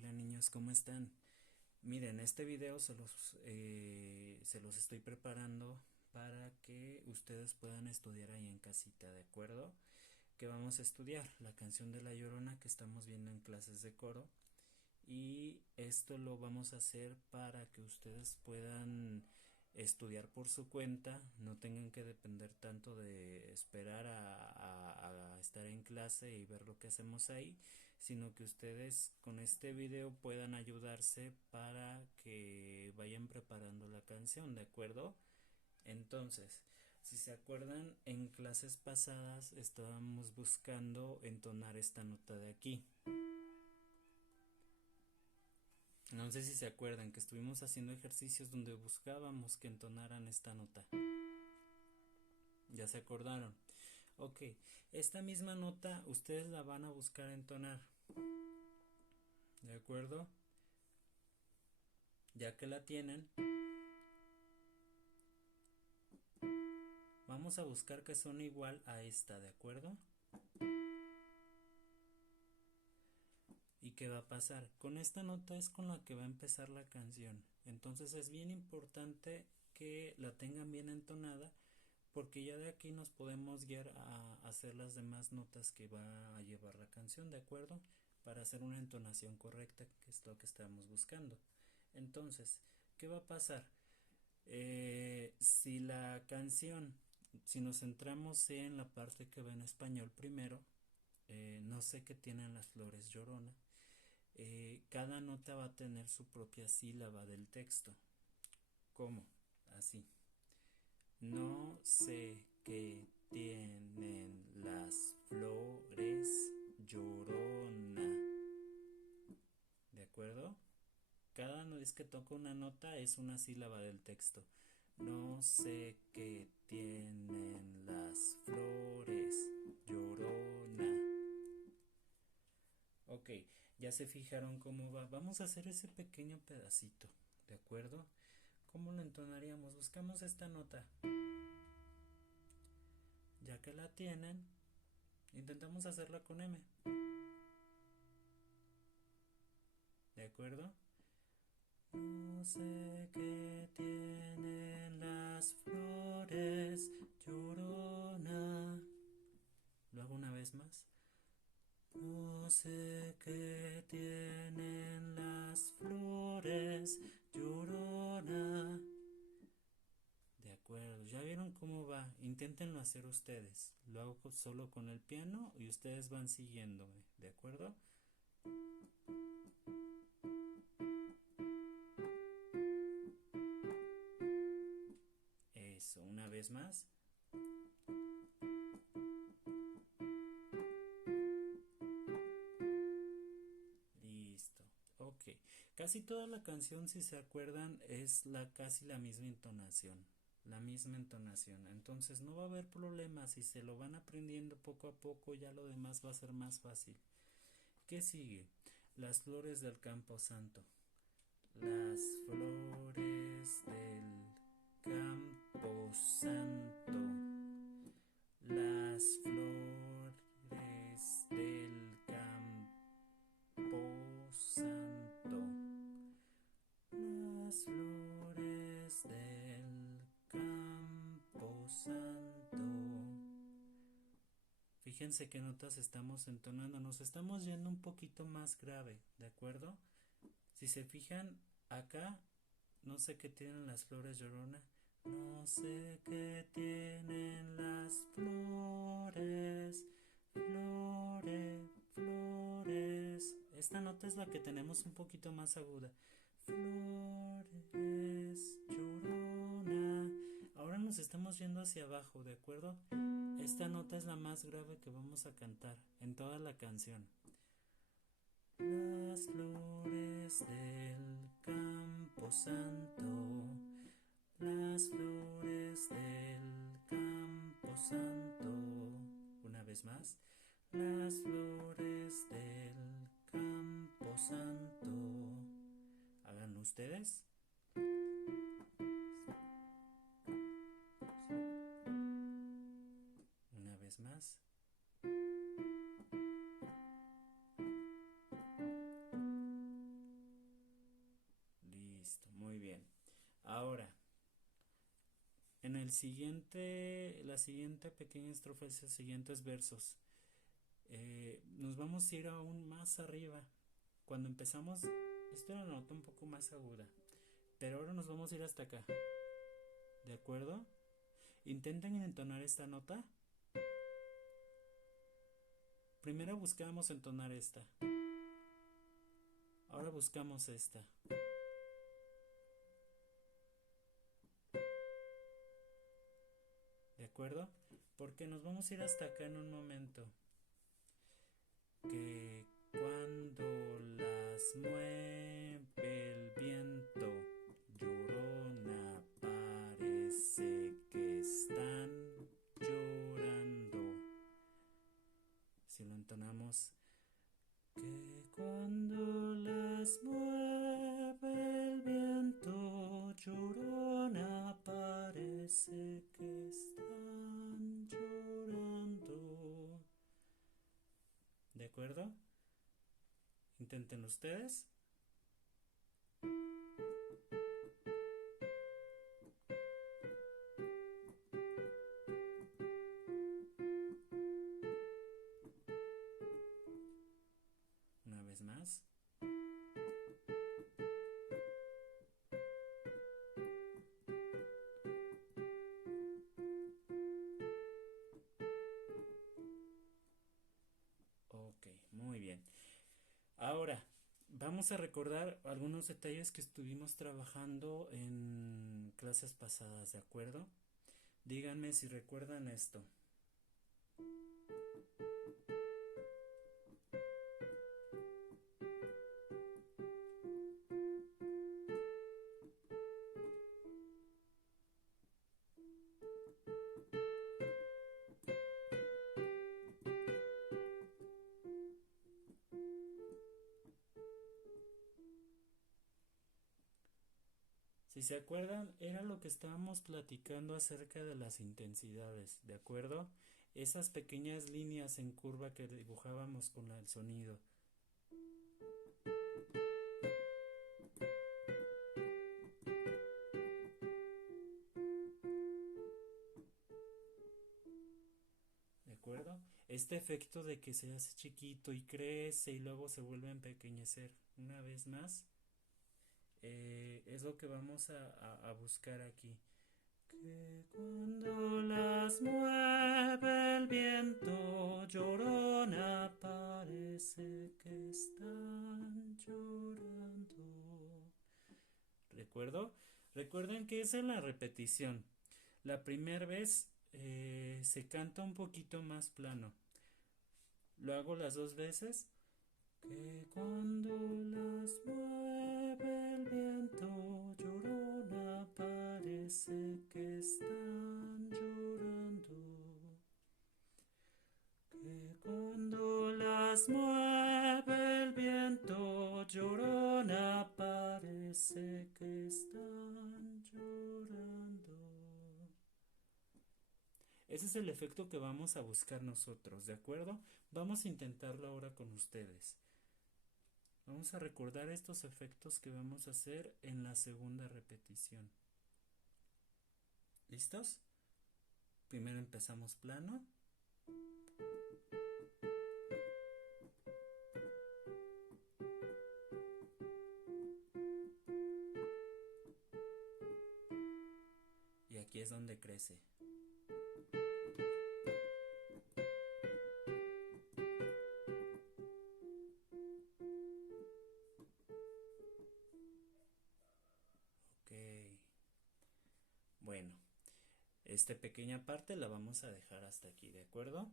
Hola niños, ¿cómo están? Miren, este video se los estoy preparando para que ustedes puedan estudiar ahí en casita, ¿de acuerdo? ¿Qué vamos a estudiar? La canción de La Llorona que estamos viendo en clases de coro. Y esto lo vamos a hacer para que ustedes puedan estudiar por su cuenta, no tengan que depender tanto de esperar a estar en clase y ver lo que hacemos ahí, sino que ustedes con este video puedan ayudarse para que vayan preparando la canción, ¿de acuerdo? Entonces, si se acuerdan, en clases pasadas estábamos buscando entonar esta nota de aquí. No sé si se acuerdan que estuvimos haciendo ejercicios donde buscábamos que entonaran esta nota. ¿Ya se acordaron? Ok, esta misma nota ustedes la van a buscar entonar. ¿De acuerdo? Ya que la tienen, vamos a buscar que son igual a esta, ¿de acuerdo? ¿Y qué va a pasar? Con esta nota es con la que va a empezar la canción. Entonces es bien importante que la tengan bien entonada, porque ya de aquí nos podemos guiar a hacer las demás notas que va a llevar la canción, ¿de acuerdo? Para hacer una entonación correcta, que es lo que estamos buscando. Entonces, ¿qué va a pasar? Si la canción, si nos centramos en la parte que va en español primero, no sé qué tienen las flores llorona. Cada nota va a tener su propia sílaba del texto. ¿Cómo? Así. No sé qué tienen las flores llorona. ¿De acuerdo? Cada vez que toco una nota es una sílaba del texto. No sé qué tienen las flores llorona. Ok, ya se fijaron cómo va. Vamos a hacer ese pequeño pedacito. ¿De acuerdo? ¿Cómo lo entonaríamos? Buscamos esta nota. Ya que la tienen, intentamos hacerla con M. ¿De acuerdo? No sé qué tienen las flores llorona. Lo hago una vez más. No sé qué tienen las flores llorona. De acuerdo, ya vieron cómo va. Inténtenlo hacer ustedes. Lo hago solo con el piano y ustedes van siguiéndome. ¿De acuerdo? Eso, una vez más. Listo. Ok. Casi toda la canción, si se acuerdan, es casi la misma entonación. La misma entonación. Entonces no va a haber problemas. Si se lo van aprendiendo poco a poco, ya lo demás va a ser más fácil. ¿Qué sigue? Las flores del Campo Santo. Las flores del Campo Santo. Las flores del Campo Santo. Las flores del Campo Santo. Fíjense qué notas estamos entonando. Nos estamos yendo un poquito más grave, ¿de acuerdo? Si se fijan, acá no sé qué tienen las flores llorona. No sé qué tienen las flores. Flores, flores. Esta nota es la que tenemos un poquito más aguda. Flores llorona. Ahora nos estamos yendo hacia abajo, ¿de acuerdo? Esta nota es la más grave que vamos a cantar en toda la canción. Las flores del Campo Santo, las flores del Campo Santo. Una vez más, las flores del Campo Santo. Háganlo ustedes. Una vez más. la siguiente pequeña estrofa, los siguientes versos, nos vamos a ir aún más arriba. Cuando empezamos, esto era una nota un poco más aguda, pero ahora nos vamos a ir hasta acá, ¿de acuerdo? Intenten entonar esta nota. Primero buscamos entonar esta, ahora buscamos esta. ¿De acuerdo? Porque nos vamos a ir hasta acá en un momento. Que cuando las mueve el viento, llorona, parece que están llorando. Si lo entonamos, que cuando las mueve el viento, llorona, parece que están llorando. ¿De acuerdo? Intenten ustedes. Una vez más. Ok, muy bien. Ahora, vamos a recordar algunos detalles que estuvimos trabajando en clases pasadas, ¿de acuerdo? Díganme si recuerdan esto. Si se acuerdan, era lo que estábamos platicando acerca de las intensidades, ¿de acuerdo? Esas pequeñas líneas en curva que dibujábamos con el sonido. ¿De acuerdo? Este efecto de que se hace chiquito y crece y luego se vuelve a empequeñecer. Una vez más, es lo que vamos a buscar aquí. Que cuando las mueve el viento, llorona, parece que están llorando. ¿Recuerdo? Recuerden que es en la repetición. La primera vez se canta un poquito más plano. Lo hago las dos veces. Que cuando las mueve el viento, llorona, parece que están llorando. Que cuando las mueve el viento, llorona, parece que están llorando. Ese es el efecto que vamos a buscar nosotros, ¿de acuerdo? Vamos a intentarlo ahora con ustedes. Vamos a recordar estos efectos que vamos a hacer en la segunda repetición. ¿Listos? Primero empezamos plano. Y aquí es donde crece. Ok. Bueno, esta pequeña parte la vamos a dejar hasta aquí, ¿de acuerdo?